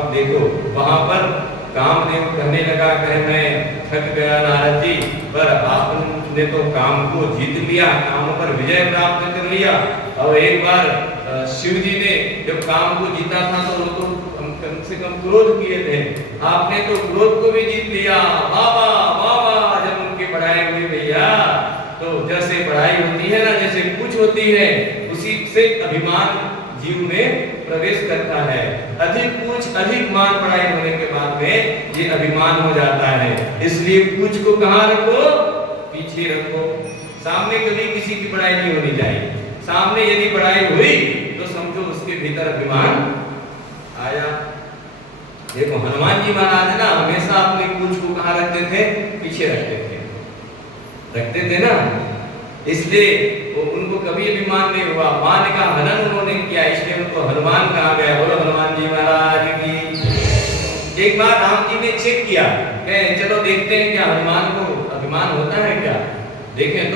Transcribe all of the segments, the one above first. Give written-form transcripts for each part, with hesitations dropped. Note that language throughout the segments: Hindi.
अब देखो वहां पर कामदेव कहने लगा, कहे मैं थक गया नारद जी, पर आपने तो काम को जीत लिया, काम पर विजय प्राप्त कर लिया। और एक बार शिव जी ने जब काम को जीता था तो वो तो कम से कम क्रोध किए थे, आपने तो क्रोध को भी जीत लिया। बाबा बाबा जब उनकी पढ़ाई हुई भैया, तो जैसे पढ़ाई होती है ना, जैसे कुछ होती है, उसी से अभिमान जीव में प्रवेश करता है। अधिक पूछ अधिक मान पढ़ाई होने के बाद में ये अभिमान हो जाता है। इसलिए पूछ को कहाँ रखो, पीछे रखो। सामने कभी किसी की पढ़ाई नहीं होनी चाहिए। सामने यदि पढ़ाई हुई तो समझो उसके भीतर अभिमान आया। देखो हनुमान जी महाराज ना हमेशा अपनी पूछ को कहाँ रखते थे, पीछे रखते थे ना, इसलिए वो उनको कभी अभिमान नहीं हुआ। मान का हनन उन्होंने किया, इसलिए उनको हनुमान कहा गया। बोलो हनुमान जी महाराज की। एक बार राम जी ने चेक किया, कहे चलो देखते हैं क्या हनुमान को अभिमान होता है क्या, देखें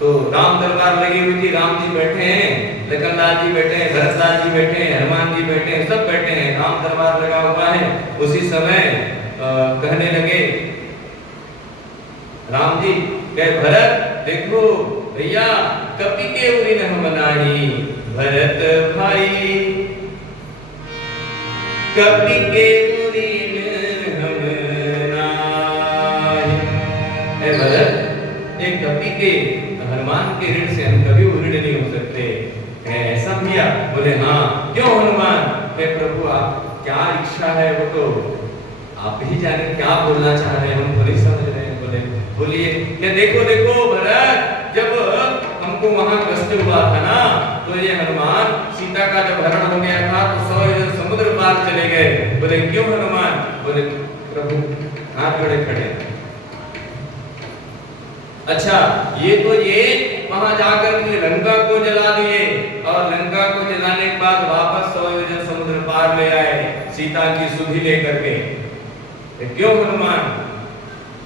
तो राम दरबार लगी हुई थी, राम जी बैठे हैं, लखनलाल जी बैठे हैं, भरतलाल जी बैठे हैं, हनुमान जी बैठे हैं, सब बैठे हैं, राम दरबार लगा हुआ है। उसी समय कहने लगे राम जी, कहे भरत देखो भैया, कपि के उरी न हम बनाई, भरत भाई कपि के उरी न हम बनाई। भरत एक कपि के हनुमान के ऋण से हम कभी ऋण नहीं हो सकते, ऐसा किया। बोले हाँ क्यों हनुमान, कहे प्रभु आप क्या इच्छा है वो तो आप ही जाने, क्या बोलना चाह रहे हैं, हम तो नहीं समझ रहे हैं। बोले बोलिए। क्या देखो देखो भरत, जब हमको वहां कष्ट हुआ था ना, तो ये हनुमान सीता का जब हरण हो गया था तो 100 योजन समुद्र पार चले गए। बोले क्यों हनुमान, बोले प्रभु हाथ जोड़े खड़े। अच्छा ये वहां जाकर के लंका को जला दिए, और लंका को जलाने के बाद वापस 100 योजन समुद्र पार ले आए सीता की सुधि लेकर के, क्यों हनुमान।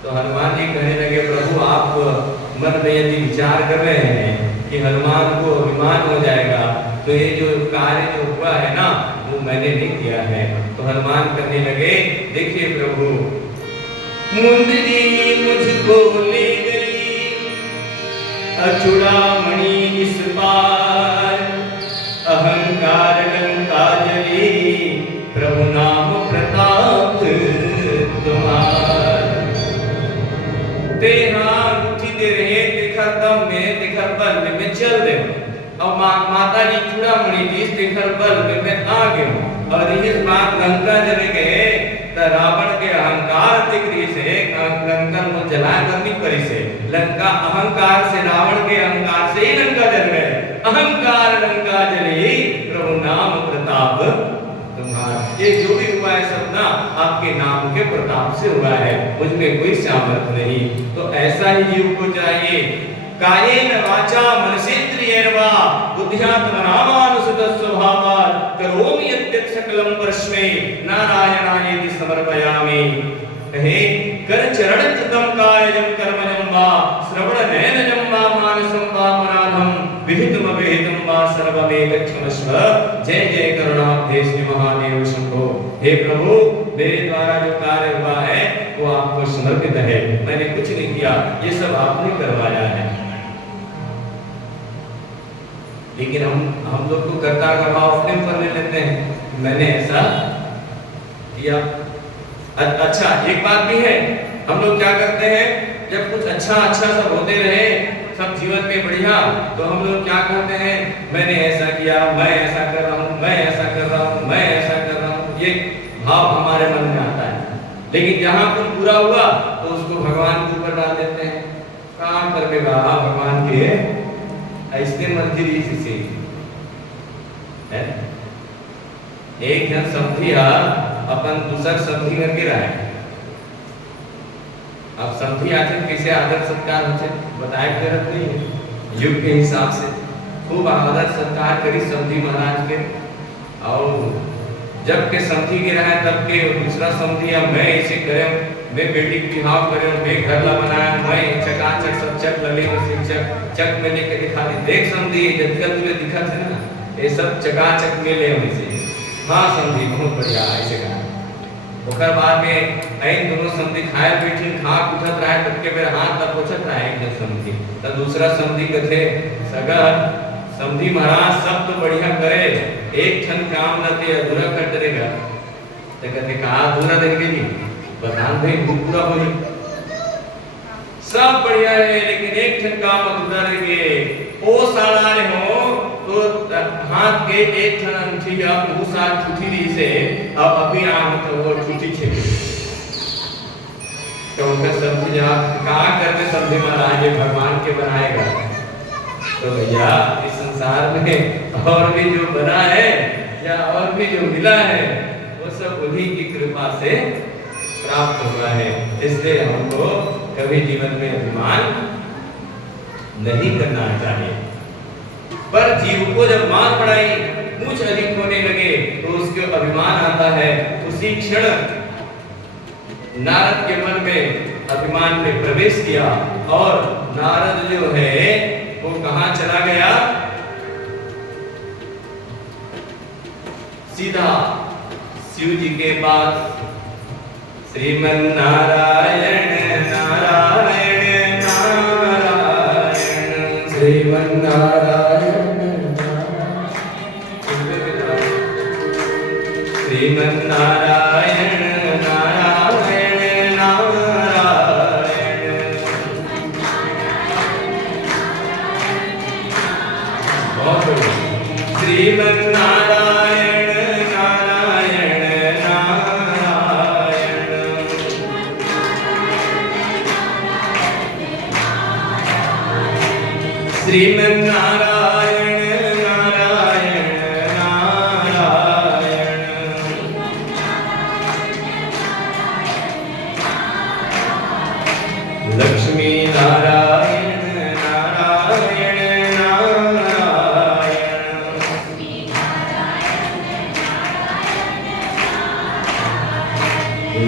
तो हनुमान जी कहने लगे प्रभु आप मन में यदि विचार कर रहे हैं कि हनुमान को अभिमान हो जाएगा, तो ये जो कार्य जो हुआ है ना वो मैंने नहीं किया है। तो हनुमान कहने लगे देखिए प्रभु, मुंदरी मुझको ले गई अचूड़ामणि इस पार, अहंकार लंका जली प्रभु नाम प्रताप तुम्हार। तेरा उठी दे रहे दिखर दम में, दिखर बल में चल दे, और माता जी चूड़ामणि जी दिखर बल में आ गए। और इस बात लंका जल गए तो रावण के अहंकार तिकरी से लंका को जला करनी पड़ी से, लंका अहंकार से, रावण के अहंकार से ही लंका जल गए। अहंकार लंका जली प्रभु नाम प्रताप तुम्हारा। ये जो भी हुआ है सब ना आपके नाम के प्रताप से हुआ है, मुझमें कोई सामर्थ्य नहीं। तो ऐसा ही जीव को चाहिए, कायेन वाचा मनसेन्द्रियेण वा बुद्ध्यात्मनामानुसृत स्वभावात् करोमि यद्यत् सकलं परस्मै नारायणायेति समर्पयामि। कहे कर चरण कृतं कायजं कर्मजं वा श्रवण नयनजं वा मानसं वा अपराधं विहितम विहितं वा सर्वमेव क्षमस्व। जय जय करुणाब्धे श्री महादेव शंभो। हे प्रभु मेरे द्वारा जो कार्य हुआ है वो आपको समर्पित है, मैंने कुछ नहीं किया, ये सब आपने करवाया है। लेकिन हम लोग तो कर्ता का भाव अपने ऊपर ले लेते हैं, मैंने ऐसा किया। अच्छा एक बात भी है, हम लोग क्या करते हैं, जब कुछ अच्छा सब होते रहे, सब जीवन में बढ़िया, तो हम लोग क्या करते हैं, मैंने ऐसा किया, मैं ऐसा कर रहा हूँ, मैं ऐसा कर रहा हूँ, मैं ऐसा कर रहा हूँ, ये भाव हमारे मन में आता है। लेकिन जहाँ कुछ बुरा हुआ तो उसको भगवान के ऊपर डाल देते हैं। काम करके कहा भगवान के ऐसे मंदिर से है। एक जन समझिया अपन दूसर समझी करके रहा है। अब समझी आखिर कैसे आदर सत्कार होते बताए जरूरत नहीं है। युग के हिसाब से खूब आदर सत्कार करी समझी महाराज के, और जब के समझी के रहा तब के दूसरा समझिया मैं ऐसे करे, मैं बेटी की विवाह करे, मैं घर ला बनाया, मैं चकाचक सब चक लले चक में लेके दिखा दे, देख समझी जब तुझे दिखा था ना ये सब चकाचक में ले वैसे हाँ समझी बहुत बढ़िया ऐसे कहा ओकर बाद में ऐन दोनों समझी खाए बैठी खा उठत रहे तब के बेर हाथ तक पोछत रहे एक जन समझी तो दूसरा समझी कथे सगर समझी महाराज सब तो बढ़िया करे एक ठन काम न ते अधूरा कर देगा तो कहते कहा अधूरा देंगे जी बदान भाई पूरा होई सब बढ़िया है लेकिन एक ठन काम अधूरा रहेंगे ओ साला रे हो तो हाथ के एक ठन अंगूठी या वो साथ छुटी दी से अब अभी आम तो वो छुटी छे तो उनका समझ जा कहा करके समझे महाराज ये भगवान के बनाएगा तो भैया इस संसार में और भी जो बना है या और भी जो मिला है वो सब उन्हीं की कृपा से प्राप्त हुआ है इसलिए हमको कभी जीवन में अभिमान नहीं करना चाहिए पर जीव को जब मार पड़ाई कुछ अधिक होने लगे तो उसके अभिमान आता है उसी क्षण नारद के मन में अभिमान ने प्रवेश किया और नारद जो है वो कहां चला गया सीधा शिव जी के पास श्रीमन नारायण नारायण नारायण श्रीमन नारायण श्रीमन नारायण नारायण नारायण श्रीमन नारायण नारायण नारायण श्रीमन नारायण नारायण नारायण लक्ष्मी नारायण नारायण नारायण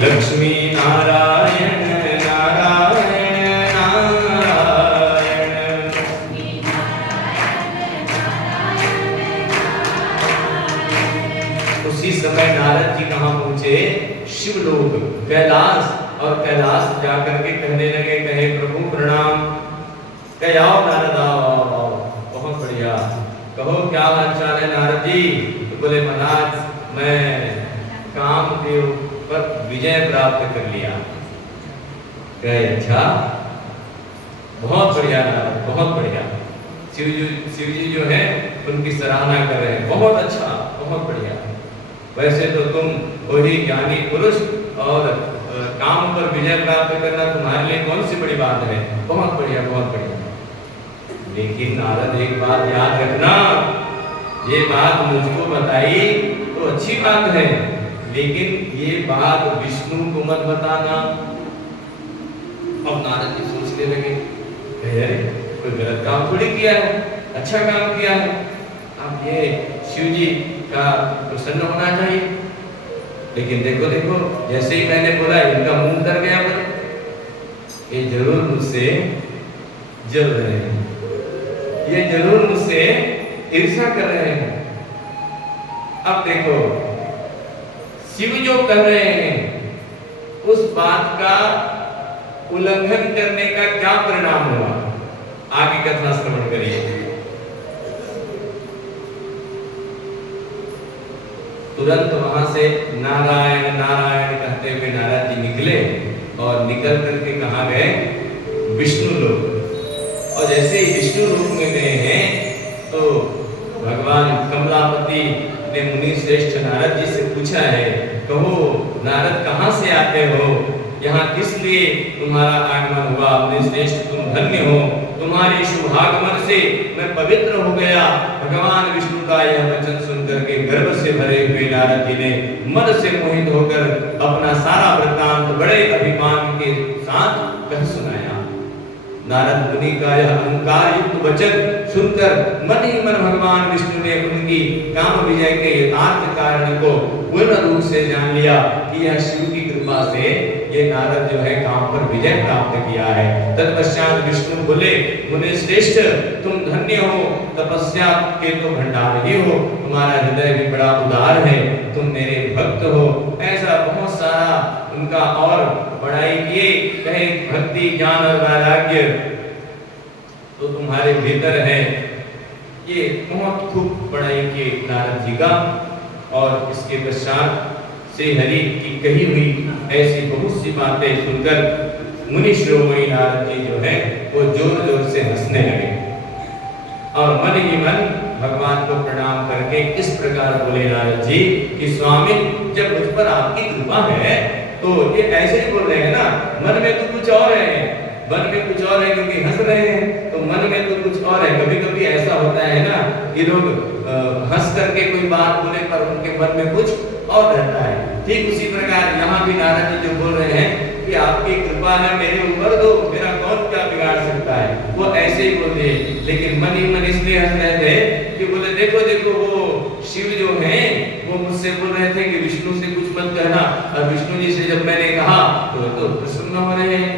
लक्ष्मी नारायण नारायण नारायण उसी समय नारद जी कहां पहुंचे शिवलोक कैलाश और कैलाश जाकर के कहने लगे कहे प्रभु प्रणाम कहे आओ नारद आओ बहुत बढ़िया कहो क्या हाल चाल है नारद जी तो बोले महाराज मैं कामदेव पर विजय प्राप्त कर लिया कहे अच्छा बहुत बढ़िया नारद बहुत बढ़िया शिव जी जो है उनकी सराहना कर रहे हैं बहुत अच्छा बहुत बढ़िया वैसे तो तुम वही ज्ञानी पुरुष और काम पर विजय प्राप्त करना तुम्हारे लिए कौन सी बड़ी बात है बहुत बढ़िया लेकिन नारद एक बात याद रखना ये बात मुझको बताई तो अच्छी बात है लेकिन ये बात विष्णु को मत बताना अब नारद जी सोचने लगे कोई गलत काम थोड़ी किया है अच्छा काम किया है अब ये शिव जी का प्रसन्न होना चाहिए लेकिन देखो देखो जैसे ही मैंने बोला इनका मुंह डर गया पर ये जरूर मुझसे जल रहे हैं ये जरूर मुझसे ईर्ष्या कर रहे हैं अब देखो शिव जो कर रहे हैं उस बात का उल्लंघन करने का क्या परिणाम हुआ आगे कथा श्रवण करिए तुरंत वहां से नारायण नारायण कहते हुए नारद जी निकले और निकल करके कहां गए विष्णु लोक और जैसे ही विष्णु लोक में गए हैं तो भगवान कमलापति ने मुनि श्रेष्ठ नारद जी से पूछा है कहो नारद कहां से आते हो यहाँ किस लिए तुम्हारा आगमन हुआ मुनि श्रेष्ठ तुम धन्य हो तुम्हारे शुभागमन से मैं पवित्र हो गया भगवान विष्णु का यह वचन सुनकर के गर्व से भरे हुए नारद जी ने मन से मोहित होकर अपना सारा वृत्तांत बड़े अभिमान के साथ कह सुनाया नारद मुनि का यह अहंकार युक्त वचन सुनकर मन ही मन भगवान विष्णु ने उनकी काम विजय के यथार्थ कारण को पूर्ण रूप से जान लिया कि यह शिव की कृपा कृपा से ये नारद जो है काम पर विजय प्राप्त किया है। तत्पश्चात विष्णु बोले, मुनि श्रेष्ठ तुम धन्य हो, तपस्या के तो भंडार ही हो, तुम्हारा हृदय भी बड़ा उदार है, तुम मेरे भक्त हो। ऐसा बहुत सारा उनका और बड़ाई किए, कहे भक्ति ज्ञान और वैराग्य तो तुम्हारे भीतर है। ये बहुत खूब बड़ाई के नारद जी का। और इसके पश्चात से हरि की कही हुई ऐसी बहुत सी बातें सुनकर मुनि शिरोमणि नारद जी जो है वो जोर जोर से हंसने लगे और मन ही मन भगवान को प्रणाम करके इस प्रकार बोले नारद जी कि स्वामी, जब मुझ पर आपकी कृपा है तो ये ऐसे ही बोल रहे हैं ना, मन में तो कुछ और है, मन में कुछ और है क्योंकि हंस रहे हैं, तो मन में तो कुछ और है। कभी कभी ऐसा होता है ना कि लोग हंस करके कोई बात बोले पर उनके मन में कुछ और रहता है। ठीक उसी प्रकार यहाँ भी नारद जी जो बोल रहे हैं कि आपकी कृपा है मेरे ऊपर, तो मेरा कौन क्या बिगाड़ सकता है, वो ऐसे ही बोल रहे, लेकिन मन ही मन इसलिए हंस रहे थे कि बोले देखो देखो वो शिव जो है वो मुझसे बोल रहे थे कि विष्णु से कुछ मत कहना, और विष्णु जी से जब मैंने कहा तो प्रसन्न हो रहे हैं,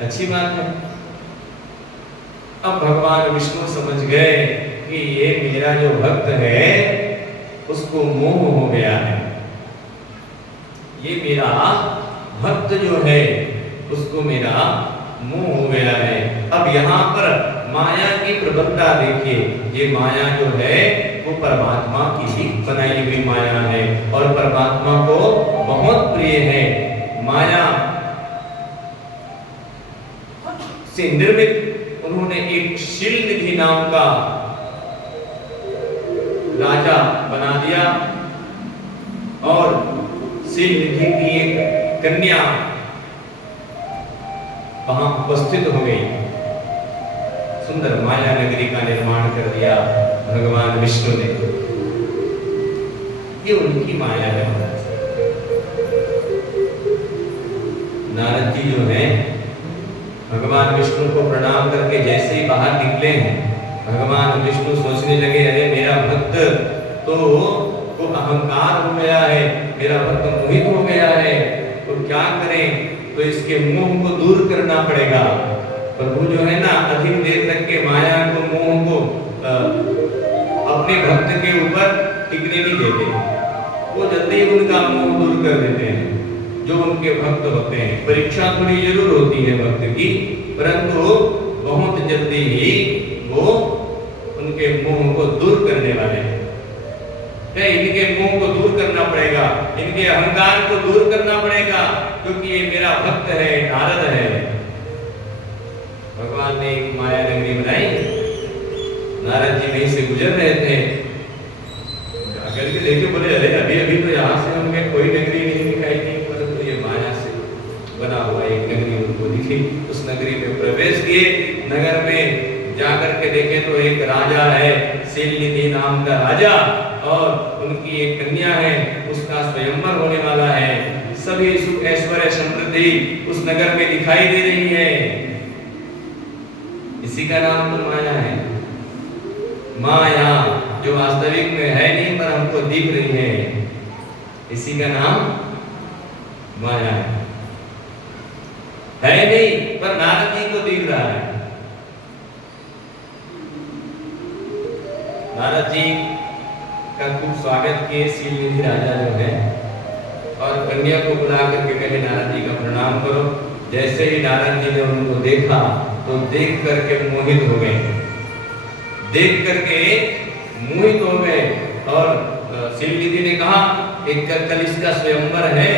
अच्छी बात है। अब भगवान विष्णु समझ गए कि ये मेरा जो भक्त है उसको मोह हो गया है, ये मेरा भक्त जो है उसको मेरा मोह हो गया है। अब यहाँ पर माया की प्रबलता देखिए, ये माया जो है वो परमात्मा की ही बनाई हुई माया है और परमात्मा को बहुत प्रिय है। माया से निर्मित उन्होंने एक शील निधि नाम का राजा बना दिया और शील निधि की एक कन्या वहां उपस्थित हो गई। सुंदर माया नगरी का निर्माण कर दिया भगवान विष्णु ने। ये उनकी माया है। नारद जी जो है भगवान विष्णु को प्रणाम करके जैसे ही बाहर निकले हैं, भगवान विष्णु सोचने लगे, अरे मेरा भक्त तो वो अहंकार हो गया है, मेरा भक्त मोहित हो गया है, तो क्या करें, तो इसके मोह को दूर करना पड़ेगा। प्रभु जो है ना अधिक देर तक के माया को मोह को अपने भक्त के ऊपर टिकने नहीं देते, वो जल्दी उनका मोह दूर कर देते हैं जो उनके भक्त होते हैं। परीक्षा थोड़ी जरूर होती है भक्त की, परंतु बहुत जल्दी ही वो उनके मोह को दूर करने वाले हैं। इनके मोह को दूर करना पड़ेगा, इनके अहंकार को दूर करना पड़ेगा, क्योंकि ये मेरा भक्त है, नारद है। भगवान ने एक माया नगरी बनाई, नारद जी वहीं से गुजर रहे थे, करके देखे बोले अरे अभी अभी तो यहाँ से हमें कोई नगरी नहीं दिखाई दी, परंतु ये माया से बना हुआ एक नगरी उनको दिखी। उस नगरी में प्रवेश किए, नगर में जाकर के देखे तो एक राजा है, शीलनिधि नाम का राजा, और उनकी एक कन्या है, उसका स्वयंवर होने वाला है। सभी सुख ऐश्वर्य समृद्धि उस नगर में दिखाई दे रही है। इसी का नाम तो माया है। माया जो वास्तविक में है नहीं पर हमको दिख रही है, इसी का नाम माया है नहीं पर नारद जी को दिख रहा है। नारद जी का खूब स्वागत किए शीलनिधि राजा जो है, और कन्या को बुला करके कहे नारद जी का प्रणाम करो। जैसे ही नारद जी ने उनको देखा तो देख करके मोहित हो गए, देख करके मोहित हो गए। और शीलनिधि ने कहा एक कल इसका स्वयंवर है,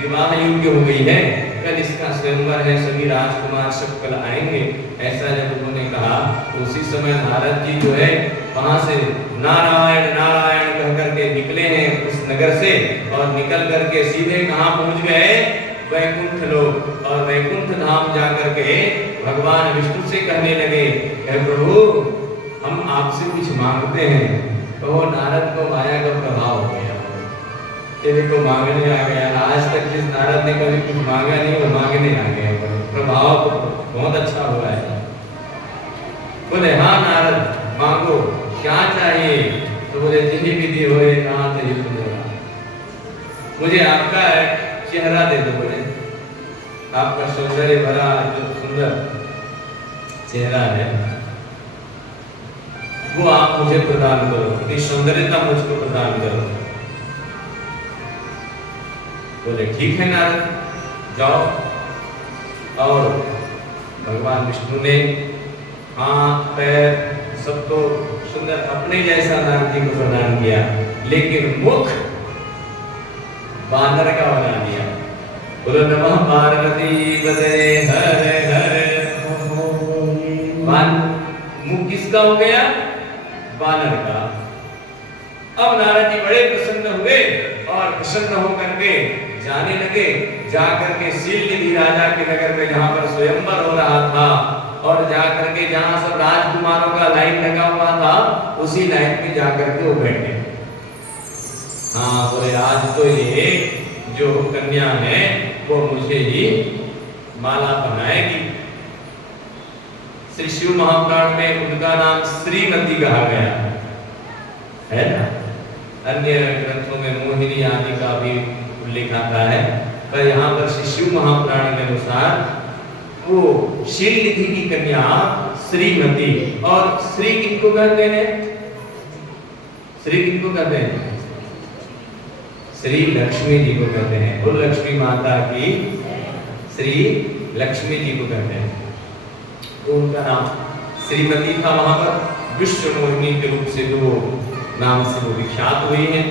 विवाह योग्य हो गई है, कल इसका स्वयंवर है, सभी राजकुमार सब कल आएंगे। ऐसा जब उन्होंने कहा उसी समय नारद जी जो है वहां से नारायण नारायण कह करके निकले हैं उस नगर से, और निकल करके सीधे कहाँ पहुंच गए, वैकुंठ लोक। और वैकुंठ धाम जाकर के भगवान विष्णु से कहने लगे, हे प्रभु हम आपसे कुछ मांगते हैं। तो नारद को माया का प्रभाव हो गया, तेरे को मांगने आ गया। आज तक जिस नारद ने कभी कुछ मांगा नहीं वो मांगने आ गया, प्रभाव तो बहुत अच्छा हुआ है। बोले हाँ नारद मांगो, क्या चाहिए? तो बोले जिही विधि होए कहाँ ते मुझे आपका चेहरा दे दो। बोले आपका सौंदर्य भरा जो सुंदर चेहरा है वो आप मुझे प्रदान करो, अपनी सौंदर्यता मुझको प्रदान करो। बोले ठीक है नारद, जाओ। और भगवान विष्णु ने हाथ पैर सब तो सुंदर अपने जैसा नारद जी को प्रदान किया, लेकिन मुख बानर का बना दिया। बोलो नमः पार्वती पते हर हर। मुख किसका हो गया? बानर का। अब नारद जी बड़े प्रसन्न हुए और प्रसन्न होकर के जाने लगे, जाकर के शीलनिधि राजा के नगर में जहां पर स्वयंवर हो रहा था, और जाकर के जहां सब राजकुमारों का लाइन लगा हुआ था उसी लाइन में जाकर के वो बैठे। हाँ बोले आज तो ये जो कन्या है वो मुझे ही माला पहनाएगी। श्री शिव महापुराण में उनका नाम श्रीमती कहा गया है ना। अन्य ग्रंथों में मोहिनी आदि का भी उल्लेख आता है, पर यहाँ पर श्री शिव महापुराण के अनुसार वो शीलनिधि की कन्या श्रीमती। और श्री किनको कहते हैं? श्री किनको कहते हैं? श्री लक्ष्मी जी को कहते हैं। वो लक्ष्मी माता की श्री लक्ष्मी जी को कहते हैं, तो उनका नाम श्रीमती था। वहां पर विश्व मोहिनी के रूप से जो नाम से वो विख्यात हुई है।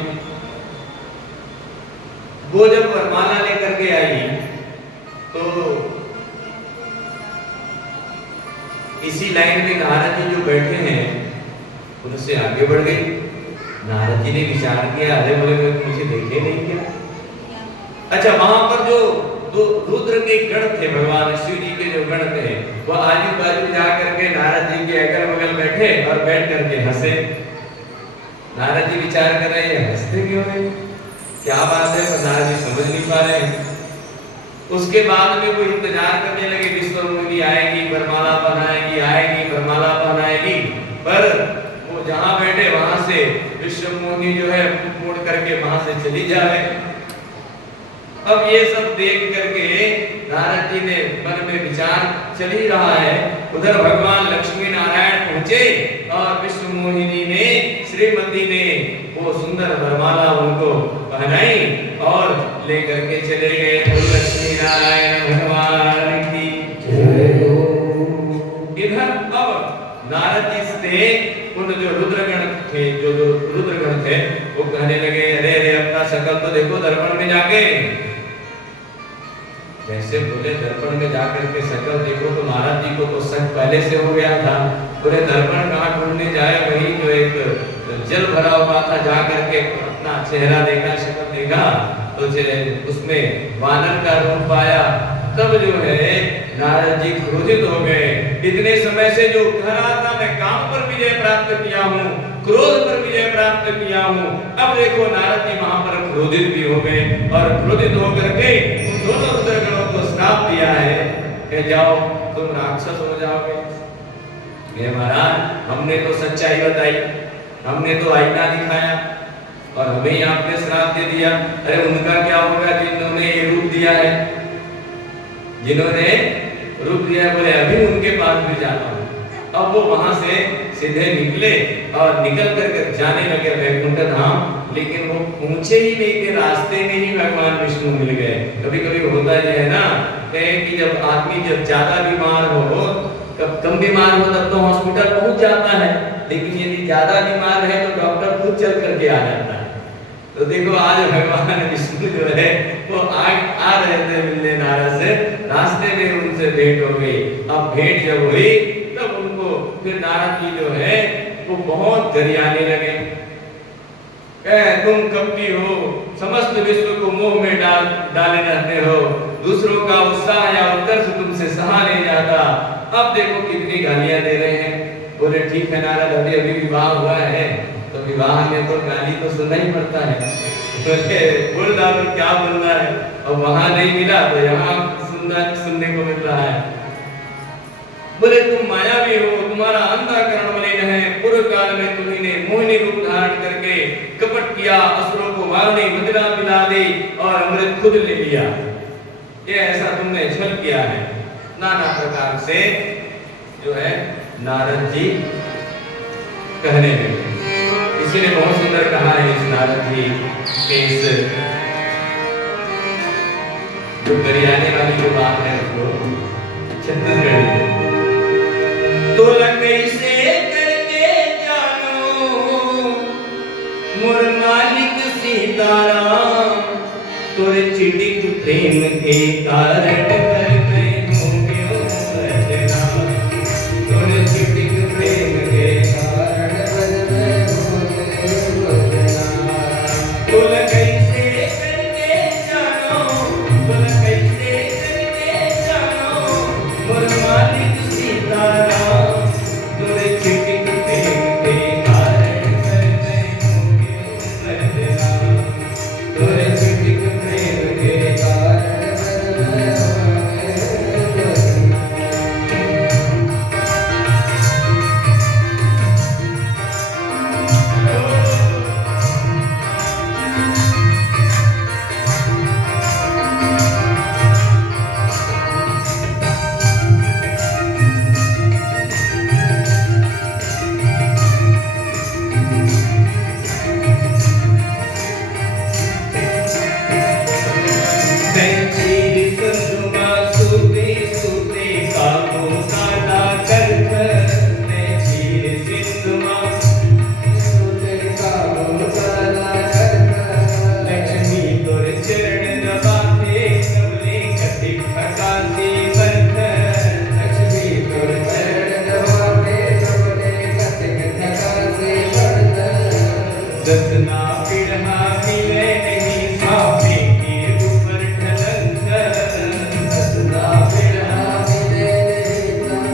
वो जब वरमाला लेकर के आई तो इसी लाइन में नारद जी जो बैठे हैं उनसे आगे बढ़ गई। नारद जी ने विचार किया, अरे बोले मुझे देखे नहीं क्या? अच्छा, वहां पर जो रुद्र के गण थे, भगवान शिव जी के जो गण थे, वो आजू बाजू जाकर के नारद जी के अगल बगल बैठे और बैठ करके हंसे। नारद जी विचार कर रहे हैं हंसते क्यों है, क्या बात है, पर नारद जी समझ नहीं पा रहे हैं। उसके बाद में वो इंतजार करने लगे, विश्व मोहिनी आएगी, वरमाला पहनाएगी, आएगी वरमाला पहनाएगी, पर वो जहां बैठे वहां से विश्व मोहिनी जो है मोड़ करके वहां से चली जाए। अब ये सब देख करके नारद जी ने मन में विचार चल ही रहा है, उधर भगवान लक्ष्मी नारायण पहुंचे और विश्व मोहिनी ने, श्रीमती ने वो सुंदर वरमाला उनको पहनाई और लेकर के चले गए। लक्ष्मी नारायण भगवान की जय। इधर अब नारद जी से उन जो रुद्रगण थे, जो रुद्रगण थे, वो कहने लगे, अरे अरे अपना शकल तो देखो दर्पण में जाके। जैसे बोले दर्पण में जाकर के शकल देखो, तो महाराज जी को तो शक पहले से हो गया था। बोले दर्पण कहाँ ढूंढने जाए, वही जो एक जल भरा हुआ था, जाकर के अपना चेहरा देखा, शक्ल देखा, तो उसमें वानर का रूप पाया। तब जो है नारद जी क्रोधित हो गए। इतने समय से जो कह रहा था मैं काम पर विजय प्राप्त किया हूँ, क्रोध पर विजय प्राप्त किया हूँ, अब देखो नारद जी वहां पर क्रोधित भी हो गए और क्रोधित होकर के उन दोनों रुद्रगणों को श्राप दिया है कि जाओ तुम राक्षस हो जाओगे। ये महाराज हमने तो सच्चाई बताई, हमने तो आईना दिखाया और हमें ही आपने श्राप दे दिया। अरे उनका क्या होगा जिन्होंने ये रूप दिया है, जिन्होंने रूप दिया। बोले अभी उनके पास भी जाता हूँ। अब वो वहां से सीधे निकले और निकल कर जाने लगे वैकुंठ धाम, लेकिन वो पहुंचे ही नहीं थे, रास्ते में ही भगवान विष्णु मिल गए। कभी कभी होता है ना कि जब आदमी जब ज्यादा बीमार हो, कम बीमार हो तब तो हॉस्पिटल पहुंच जाता है, लेकिन यदि ज्यादा बीमार है तो डॉक्टर खुद चल करके आ जाता है। तो देखो आज भगवान विष्णु जो है वो आ रहे थे मिलने नारद से, रास्ते में उनसे भेंट हो गई। अब भेंट जब हुई तब उनको फिर नारद जी जो है वो बहुत गरियाने लगे। तुम कपटी हो, समस्त विश्व को मोह में डाले रहते हो, दूसरों का उत्साह या उत्कर्ष तुमसे सहा नहीं जाता। अब देखो कितनी गालियां दे रहे हैं। बोले ठीक है नारद, अभी अभी विवाह हुआ है तो विवाह में तो गाली तो सुनना ही पड़ता है। बोले बोल डालो क्या बोलना है, और वहां नहीं मिला तो यहाँ सुनने को मिल रहा है। बोले तुम मायावी हो, तुम्हारा अंतःकरण मलिन है, पूर्व काल में तुम्ही मोहिनी रूप धारण करके कपट किया, असुरों को मारने मदिरा पिला दी और अमृत खुद ले लिया। ये ऐसा तुमने छल किया है। नाना प्रकार से जो है नारद जी कहने लगे। इसीलिए बहुत सुंदर कहा है इस नारद जी के इस जो गरियाने वाली जो बात है उसको छत्तीसगढ़ी तो कैसे करके जानो मोर मालिक सीताराम तोरे चिटिक प्रेम के कारण कर गए होंगे बदनाम तोरे चिटिक प्रेम के कारण कर गए होंगे बदनाम तो कैसे करके जानो तो कैसे करके जानो मोर मालिक सीताराम तोरे चिटिक प्रेम के कारण कर गए होंगे बदनाम तोरे चिटिक प्रेम के कारण कर गए होंगे दसना पिढ़ा मिले नहीं साफे के ऊपर ढलंधर दसना पिढ़ा मिले नहीं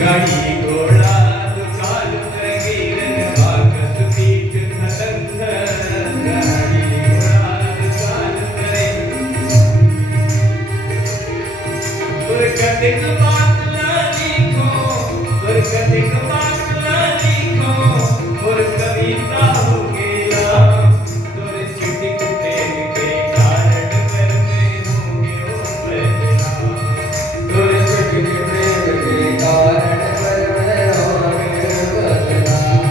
गाड़ी घोड़ा दुकान तरगीरन बाकस बीच ढलंधर गाड़ी घोड़ा दुकान करे दुर्गतिक बात ना लिखो दुर्गतिक बात ना लिखो और कविता हो गया तोरे चिटिक प्रेम के कारण कर गए होंगे बदनाम तोरे चिटिक प्रेम के कारण कर गए होंगे बदनाम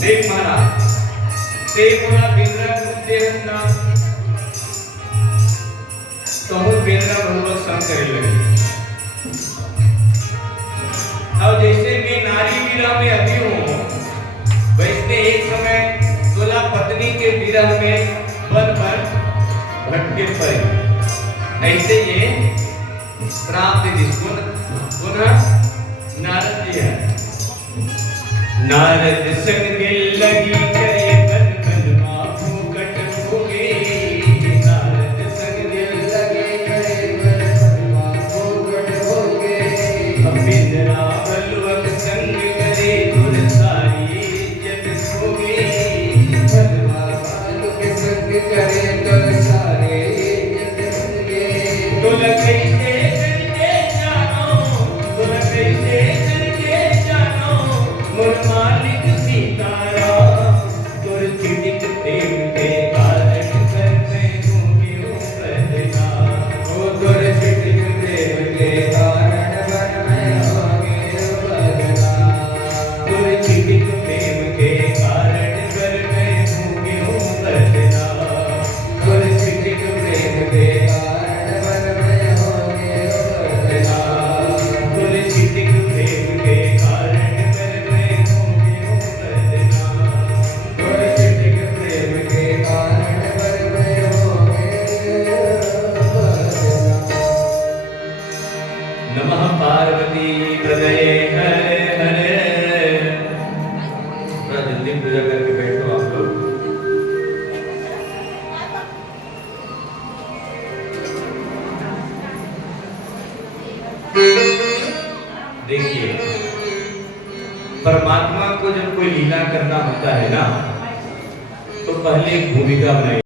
देख महाराज ते बोला बेंद्रा देहना तो हम बेंद्रा बरोबर संग करे लगे। अब जैसे मैं नारी विरह में अभी हूँ वैसे एक समय तुला पत्नी के विरह में बन पर भटके पड़े। ऐसे ये श्राप दे जिसको पुनः नारद जी है नारद संग दिल लगी करे बन बन माफू कट होगे नारद संग दिल लगे करे बन बन माफू कट होगे नमः पार्वती तनये हरे हरे। थोड़ा जल्दी पूजा करके बैठो आप लोग। देखिए, परमात्मा को जब कोई लीला करना होता है ना, तो पहले एक भूमिका बनाई